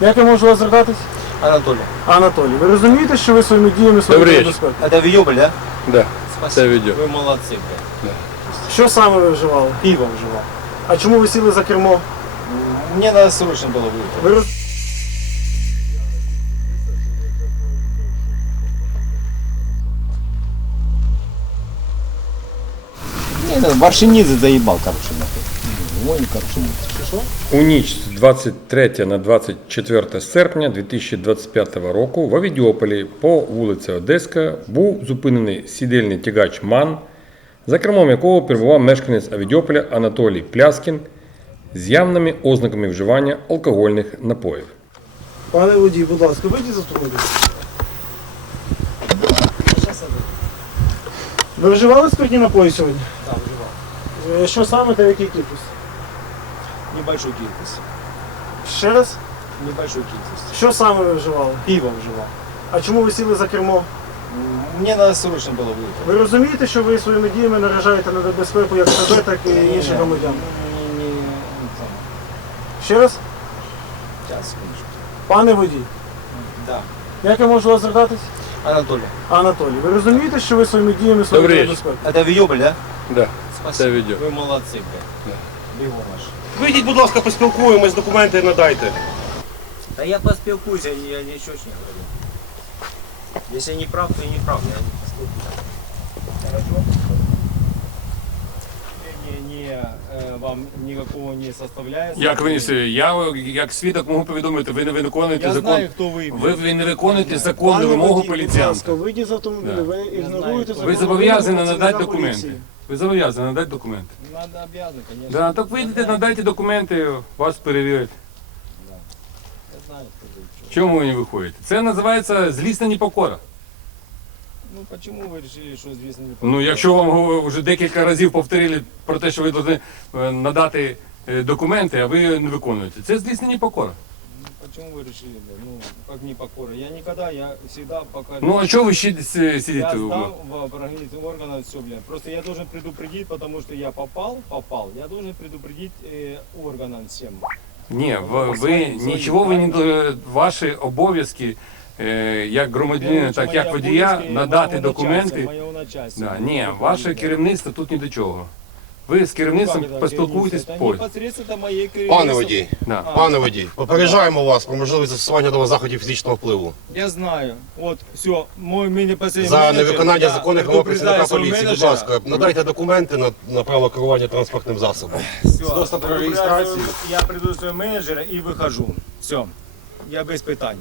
Як я можу вас звертатись? Анатолий. Анатолій, ви розумієте, що ви своїми діями свою Добрий безпеку? Это Виёбль, да? Да. Спасибо. Це відео. Вы молодцы, блядь. Що саме ви вживали? Пиво вживал. А чому ви сіли за кермо? Мне надо срочно было выехать. Ви роз... Не, ну, Варшинидзе заебал, короче, нахуй. Ой, короче, У ніч з 23 на 24 серпня 2025 року в Авідіополі по вулиці Одеська був зупинений сідельний тягач МАН, за кермом якого перебував мешканець Авідіополя Анатолій Пляскін з явними ознаками вживання алкогольних напоїв. Пане водій, будь ласка, вийдіть з автомобіля. Ви вживали спиртні напої сьогодні? Да, вживал. Е, Що саме та в якій кількості? Небольшую кількість. Ще раз? Небольшую кількість. Що саме ви вживали? Пиво вживал. А чому ви сіли за кермо? Мне надо срочно было выехать. Ви розумієте, що ви своїми діями наражаєте на небезпеку як себе, так і інших громадян? Не, не, не, там, Ще раз? Сейчас, секундочку. Пане водій, Да. як я можу вас звертатись? Анатолий. Анатолій, ви розумієте, що ви своїми діями свою Добрий небезпеку? Это Виёбль, да? Да. Спасибо. відео. Вы молодцы, блядь. Вийдіть, будь ласка, поспілкуємось, документи надайте. Да я поспілкуюсь, я, я ничего не говорю. Если не прав, то я не прав, я не поспілкуюсь. Хорошо? Не, не, э, вам никакого не составляет. Як ви я як свідок можу повідомити, ви не виконуєте Я закон. знаю, кто вы. Ви, ви не виконуєте законну Пане вимогу водій, будь ласка, поліціянта. вийдіть з автомобіля, Да. ви ігноруєте Ви зобов'язані надати документи. поліції. Ви зобов'язані надати документи. Надо обязан, конечно. Да, так вийдете, надайте документи, вас перевірять. Я знаю, кто вы. чё. Чому ви не виходите? Це називається злісна непокора. Ну почему вы решили, что известно не Ну, якщо вам го- вже декілька разів повторили про те, що ви повинні е, надати е, документи, а ви не виконуєте. Це злісна непокора. Ну, почему вы решили, да? Ну, как не покора? Я никогда, я всегда пока... Ну а чого ви ще с- Я сидите? сдам в правоохранительные органы все, блядь. Просто я должен предупредить, потому что я попал, попал. Я должен предупредить э, органам всем. Ні, в- ви Свої- нічого ви не свої до- ваші обов'язки е, як громадянина, Короче, так як мои водія, обовязки надати моего документи. начальства, моего начальства. Да, ні, Ну, ваше как керівництво тут ні до чого. Ви з это? керівництвом Как это поспілкуєтесь керівництво? Це позже. непосредственно моє Пане керівництво. водій, Да. А. пане водій, попереджаємо вас про можливість застосування до вас заходів фізичного впливу Я знаю. От, все, мой мій непосредній за менеджер, невиконання я законних вимог предупреждаю працівника свого поліції. Будь менеджера. ласка, надайте документи на, на право керування транспортним засобом. Все, Свідоцтво про предупреждаю реєстрацію. своего- Я приду своего менеджера и выхожу. Все. Я без питань.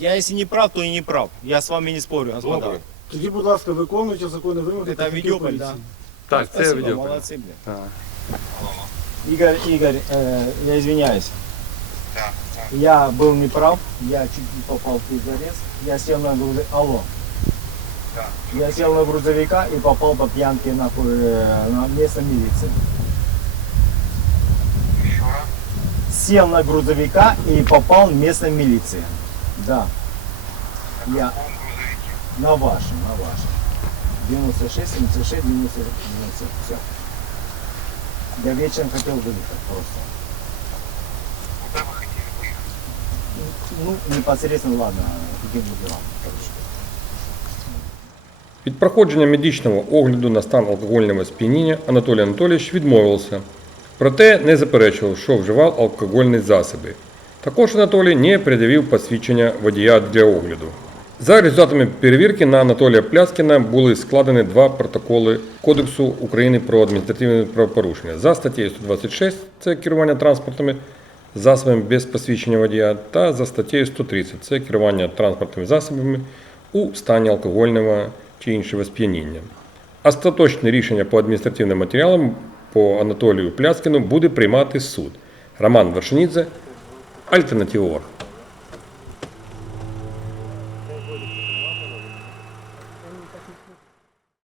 Я если не прав, то и не прав. Я с вами не спорю, господа. Добре. Тоді, будь ласка, виконуйте законні вимоги. Это працівників видео, поліції. да? Так, це Спасибо, відео. молодцы, блин. Так. Игорь, Игорь, э, я извиняюсь. Я был неправ, я чуть не попал в зарез. Я сел на грузовик. Алло. Я сел на грузовика и попал по пьянке нахуй э, на место милиции. Сел на грузовика и попал в место милиции. Да. Я на вашем, на вашем. 96, 76, 90, 90, все. Я вечером хотел выехать просто. Ну, непосредственно, ладно, каким делам, короче. Від проходження медичного огляду на стан алкогольного сп'яніння Анатолій Анатолійович відмовився. Проте не заперечував, що вживав алкогольні засоби. Також Анатолій не пред'явив посвідчення водія для огляду. За результатами перевірки на Анатолія Пляскіна були складені два протоколи Кодексу України про адміністративне правопорушення за статтею 126 це керування транспортними засобами без посвідчення водія, та за статтею 130 це керування транспортними засобами у стані алкогольного чи іншого сп'яніння. Остаточне рішення по адміністративним матеріалам по Анатолію Пляскіну буде приймати суд. Роман Вершинідзе, Альтернатива.